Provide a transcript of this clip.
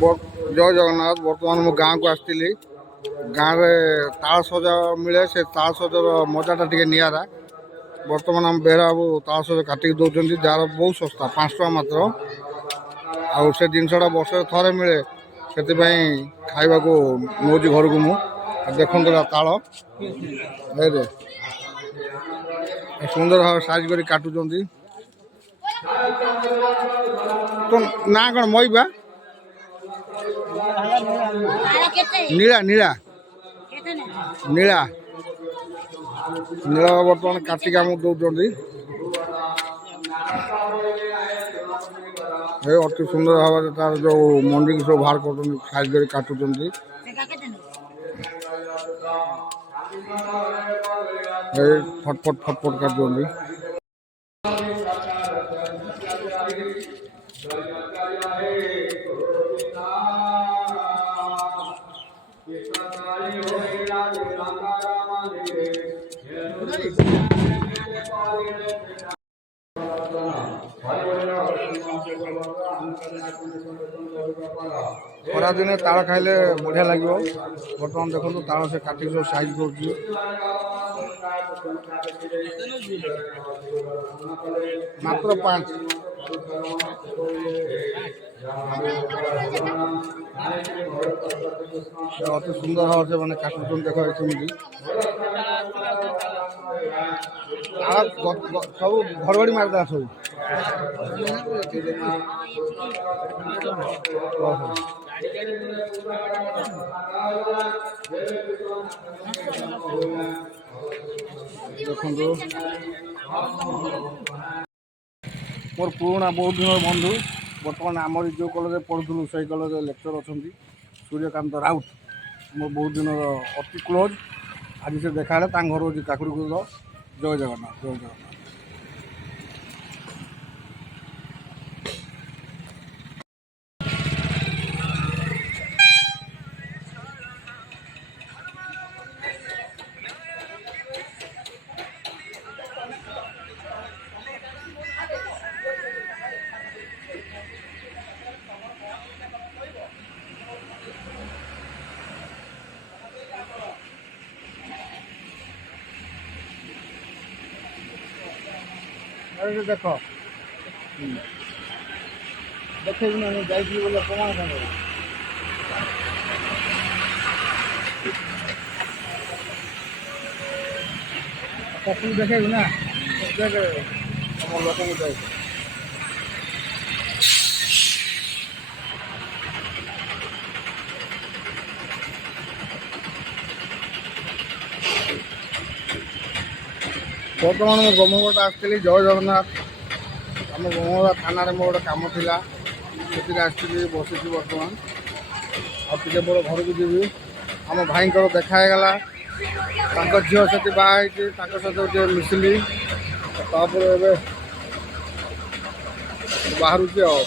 ଜୟ ଜଗନ୍ନାଥ। ବର୍ତ୍ତମାନ ମୁଁ ଗାଁକୁ ଆସିଥିଲି। ଗାଁରେ ତାଳ ସଜ ମିଳେ, ସେ ତାଳ ସଜର ମଜାଟା ଟିକେ ନିଆରା। ବର୍ତ୍ତମାନ ଆମ ବେହେରା ବାବୁ ତାଳ ସଜ କାଟିକି ଦେଉଛନ୍ତି, ଯାହାର ବହୁତ ଶସ୍ତା, 5 ଟଙ୍କା ମାତ୍ର। ଆଉ ସେ ଜିନିଷଟା ବର୍ଷରେ ଥରେ ମିଳେ, ସେଥିପାଇଁ ଖାଇବାକୁ ନେଉଛି ଘରକୁ ମୁଁ। ଦେଖନ୍ତୁ ତାଳ ଏରେ ସୁନ୍ଦର ଭାବରେ ସାଇଜ୍ କରି କାଟୁଛନ୍ତି। ତ ନାଁ କ'ଣ ମଇବା? ନୀଳା ନୀଳା ନୀଳା ନୀଳା ବର୍ତ୍ତମାନ କାଟିକି ଆମକୁ ଦଉଛନ୍ତି। ଏ ଅତି ସୁନ୍ଦର ଭାବରେ ତାର ଯୋଉ ମଣ୍ଡିକି ସବୁ ବାହାର କରୁଛନ୍ତି, ସାଇଜ୍ କରି କାଟୁଛନ୍ତି। ଏ ଫଟଫଟ ଫଟଫଟ କାଟୁଛନ୍ତି। ଖରାଦିନେ ତାଳ ଖାଇଲେ ବଢ଼ିଆ ଲାଗିବ। ବର୍ତ୍ତମାନ ଦେଖନ୍ତୁ ତାଳ ସେ କାଟିକି ସବୁ ସାଇଜ୍ କରୁଛି। ମାତ୍ର 5। ଅତି ସୁନ୍ଦର ଭାବରେ ସେମାନେ କାଟୁଛନ୍ତି। ଦେଖ କେମିତି ସବୁ ଘରବାଡ଼ି ମାରିଦେଲା ସବୁ। ଦେଖନ୍ତୁ ମୋର ପୁରୁଣା ବହୁତ ଦିନର ବନ୍ଧୁ, ବର୍ତ୍ତମାନ ଆମର ଯେଉଁ କଲେଜରେ ପଢ଼ୁଥିଲୁ ସେଇ କଲେଜରେ ଲେକ୍ଚର ଅଛନ୍ତି, ସୂର୍ଯ୍ୟକାନ୍ତ ରାଉତ। ମୋର ବହୁତ ଦିନର ଅତି କ୍ଲୋଜ୍। ଆଜି ସେ ଦେଖା ହେଲେ, ତାଙ୍କ ଘର ହେଉଛି କାକୁଡ଼ିକୁଦ। ଜୟ ଜଗନ୍ନାଥ, ଜୟ ଜଗନ୍ନାଥ। ଦେଖ ଦେଖେଇବି ନା, ମୁଁ ଯାଇଥିଲି ବୋଲେ ପ୍ରମାଣ ସାଙ୍ଗରେ। ପଶୁକୁ ଦେଖେଇବି ନା, ଦେଖ ଆମ ଲୋକଙ୍କୁ ଯାଇ ବର୍ତ୍ତମାନ ମୁଁ ବ୍ରହ୍ମଗଡ଼ ଆସିଥିଲି। ଜୟ ଜଗନ୍ନାଥ। ଆମ ବ୍ରହ୍ମଗଡ଼ ଥାନାରେ ମୋର ଗୋଟେ କାମ ଥିଲା, ସେଥିରେ ଆସିଥିଲି, ବସିଛି ବର୍ତ୍ତମାନ। ଆଉ ଟିକେ ବଡ଼ ଘରକୁ ଯିବି। ଆମ ଭାଇଙ୍କର ଦେଖା ହେଇଗଲା, ତାଙ୍କ ଝିଅ ସେଠି ବାହା ହେଇଛି, ତାଙ୍କ ସହିତ ଟିକେ ମିଶିଲି। ତାପରେ ଏବେ ବାହାରୁଛି ଆଉ।